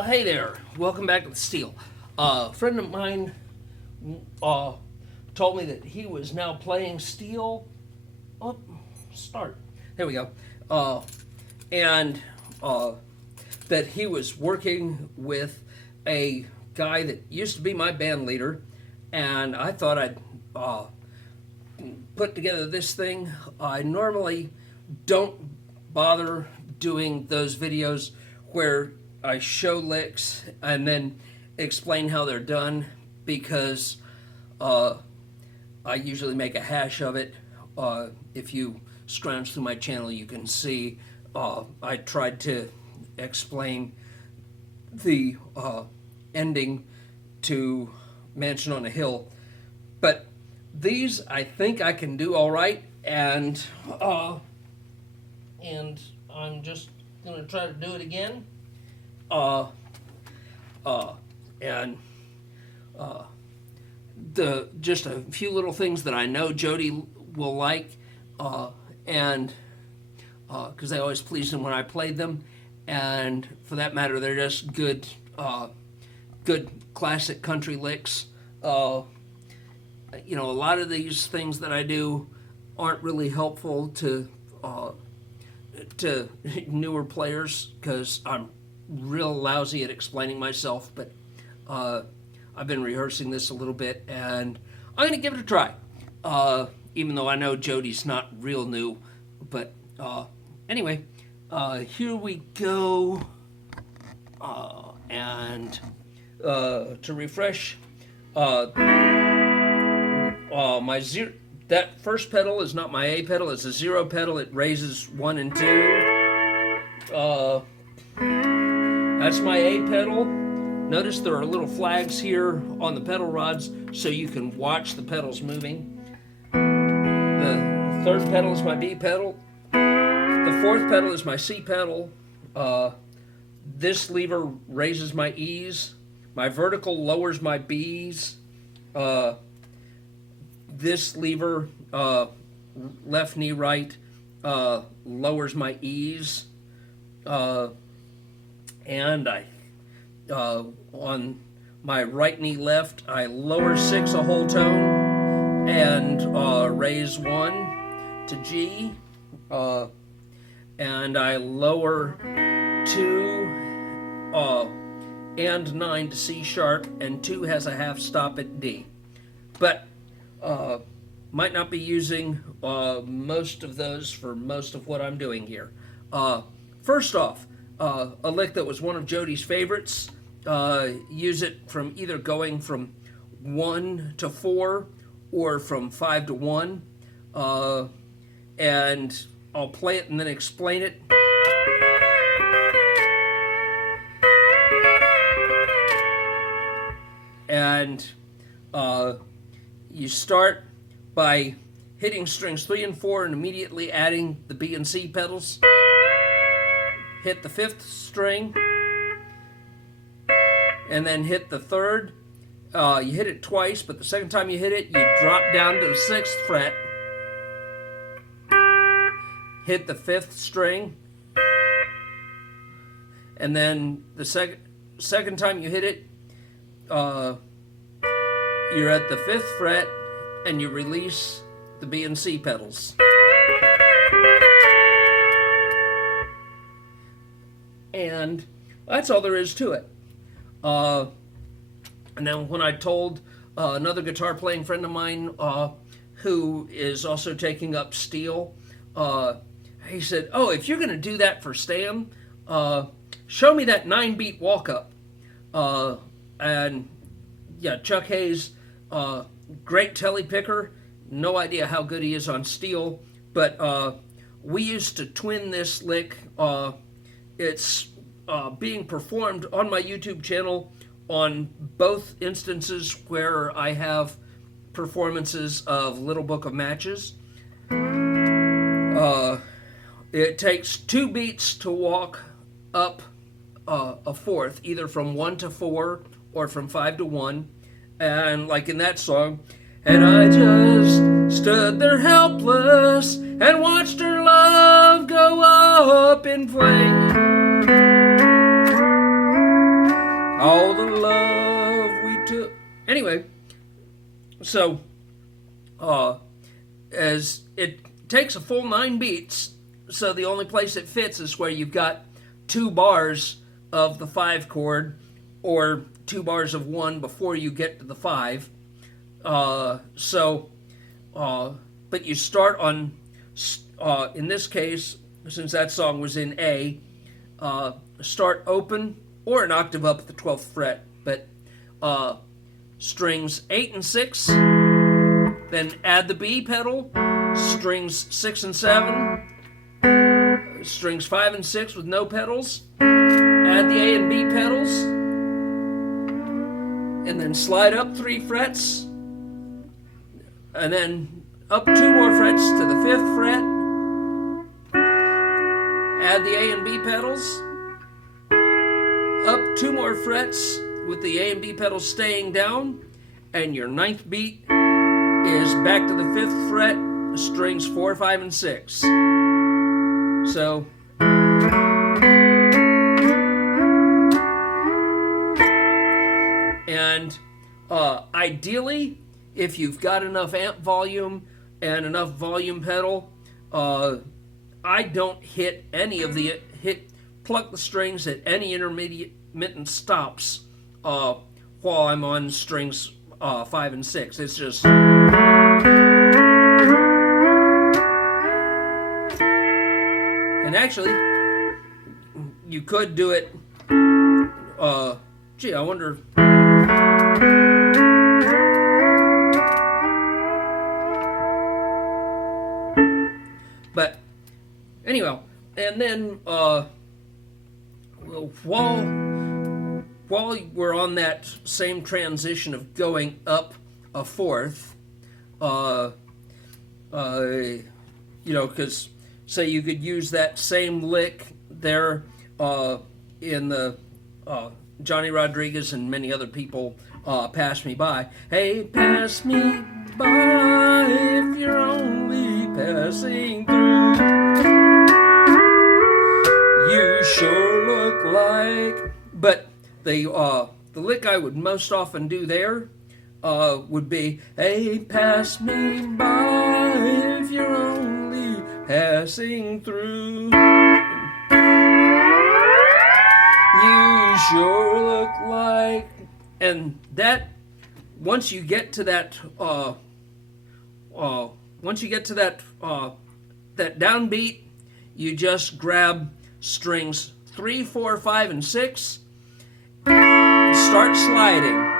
Hey there, welcome back to the Steel. A friend of mine told me that he was now playing Steel. Oh, start. There we go. And that he was working with a guy that used to be my band leader, and I thought I'd put together this thing. I normally don't bother doing those videos where I show licks and then explain how they're done because I usually make a hash of it. If you scrounge through my channel, you can see I tried to explain the ending to Mansion on a Hill, but these I think I can do all right, and I'm just gonna try to do it again. The just a few little things that I know Jody will like, and because they always pleased him when I played them, and for that matter, they're just good, good classic country licks. You know, a lot of these things that I do aren't really helpful to newer players because I'm real lousy at explaining myself, but I've been rehearsing this a little bit, and I'm going to give it a try, even though I know Jody's not real new. But anyway, here we go, and to refresh, my zero, that first pedal is not my A pedal, it's a zero pedal. It raises 1 and 2. That's my A pedal. Notice there are little flags here on the pedal rods so you can watch the pedals moving. The third pedal is my B pedal. The fourth pedal is my C pedal. This lever raises my E's. My vertical lowers my B's. This lever, left knee right, lowers my E's. And on my right knee left, I lower 6 a whole tone and raise 1 to G, and I lower 2 and 9 to C sharp, and 2 has a half stop at D. But might not be using most of those for most of what I'm doing here. First off, a lick that was one of Jody's favorites. Use it from either going from 1 to 4 or from 5 to 1. And I'll play it and then explain it. And you start by hitting strings 3 and 4 and immediately adding the B and C pedals. Hit the 5th string, and then hit the 3rd. You hit it twice, but the second time you hit it, you drop down to the 6th fret. Hit the 5th string, and then the second time you hit it, you're at the 5th fret, and you release the B and C pedals. And that's all there is to it. And then when I told another guitar playing friend of mine who is also taking up steel, he said, "Oh, if you're going to do that for Stan, show me that 9-beat walk-up." And yeah, Chuck Hayes, great Tele-picker. No idea how good he is on steel, but we used to twin this lick. It's being performed on my YouTube channel on both instances where I have performances of Little Book of Matches. It takes 2 beats to walk up a fourth, either from 1 to 4 or from 5 to 1. And like in that song, and I just stood there helpless and watched her love go up in flames. all the love we took. Anyway, so as it takes a full 9 beats, so the only place it fits is where you've got 2 bars of the 5 chord or 2 bars of 1 before you get to the 5. But you start on, in this case, since that song was in A, start open or an octave up at the 12th fret, but strings 8 and 6, then add the B pedal, strings 6 and 7, strings 5 and 6 with no pedals, add the A and B pedals, and then slide up 3 frets, and then up 2 more frets to the 5th fret, add the A and B pedals, up 2 more frets with the A and B pedals staying down, and your 9th beat is back to the 5th fret, strings 4, 5, and 6. So, and ideally, if you've got enough amp volume and enough volume pedal, I don't hit any of the pluck the strings at any intermittent stops while I'm on strings 5 and 6. It's just, and actually you could do it. Gee, I wonder. But anyway, and then while we're on that same transition of going up a 4th, because say you could use that same lick there in the Johnny Rodriguez and many other people, Pass Me By. Hey, pass me by if you're only passing through. You sure look like... But the lick I would most often do there would be, hey, pass me by if you're only passing through. You sure look like... And that, once you get to that that downbeat, you just grab strings 3, 4, 5, and 6, start sliding.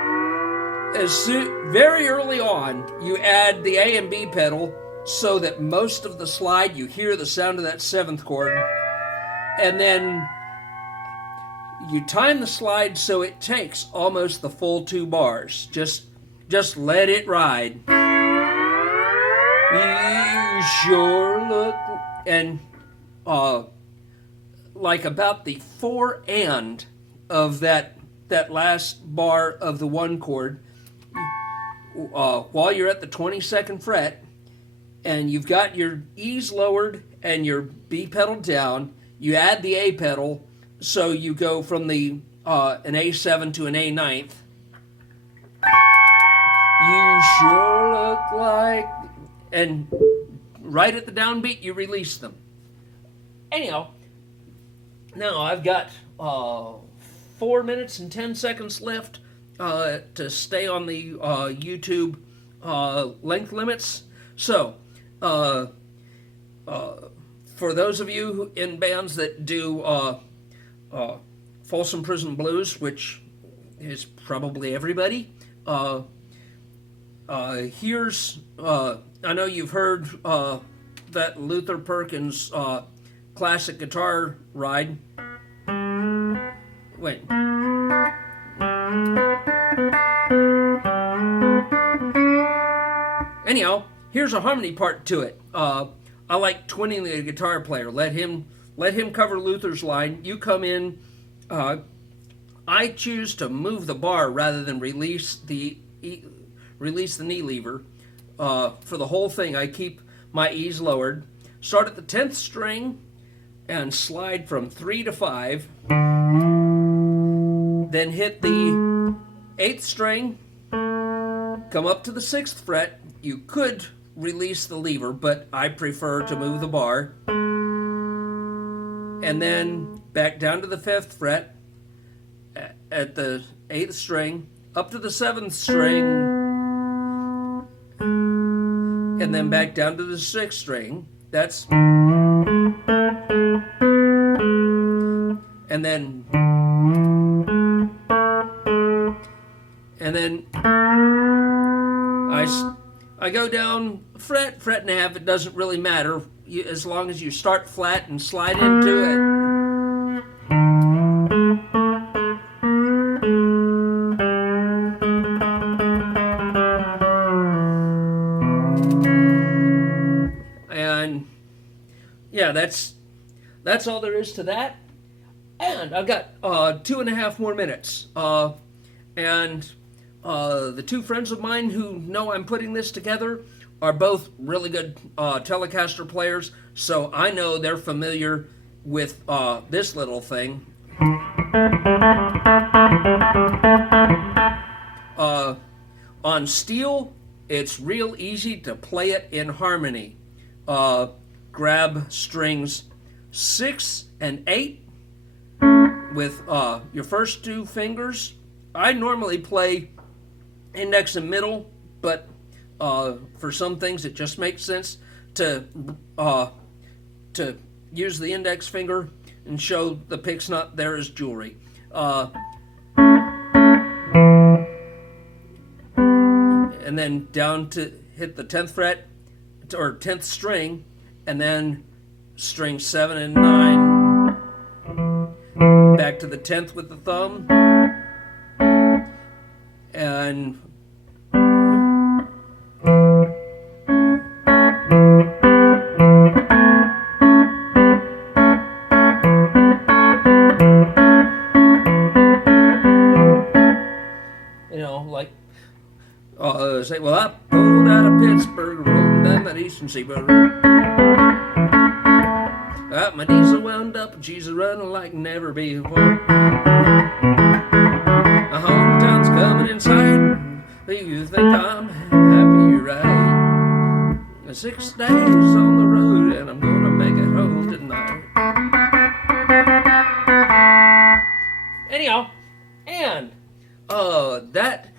Very early on, you add the A and B pedal so that most of the slide you hear the sound of that 7th chord, and then you time the slide so it takes almost the full 2 bars. Just let it ride. You sure look... And like about the 4 and of that last bar of the 1 chord, while you're at the 22nd fret and you've got your E's lowered and your B pedal down, you add the A pedal, so you go from the an A7 to an E9th. You sure look like... And right at the downbeat, you release them. Anyhow, now I've got 4 minutes and 10 seconds left to stay on the YouTube length limits. So, for those of you in bands that do Folsom Prison Blues, which is probably everybody, here's... I know you've heard that Luther Perkins classic guitar ride. Wait. Anyhow, here's a harmony part to it. I like twinning the guitar player. Let him cover Luther's line. You come in. I choose to move the bar rather than release the knee lever. For the whole thing, I keep my E's lowered. Start at the 10th string and slide from 3 to 5. then hit the 8th string, come up to the 6th fret. You could release the lever, but I prefer to move the bar. And then back down to the 5th fret at the 8th string, up to the 7th string, and then back down to the 6th string. That's, and then I go down fret and a half. It doesn't really matter as long as you start flat and slide into it. And yeah, that's all there is to that. And I've got 2.5 more minutes. And the two friends of mine who know I'm putting this together are both really good Telecaster players, so I know they're familiar with this little thing. On steel, it's real easy to play it in harmony. Grab strings 6 and 8 with your first 2 fingers. I normally play index and middle, but for some things it just makes sense to use the index finger and show the pick's not there as jewelry. And then down to hit the 10th fret or 10th string, and then string 7 and 9 back to the 10th with the thumb, and like say, well, I pulled out of Pittsburgh, rolling down that eastern seaboard. Got my diesel wound up, and she's running like never before. My hometown's coming inside. You think I'm happy, right? 6 days on the road, and I'm gonna make it home tonight. Anyhow, and that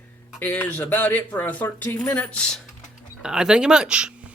is about it for our 13 minutes. I thank you much.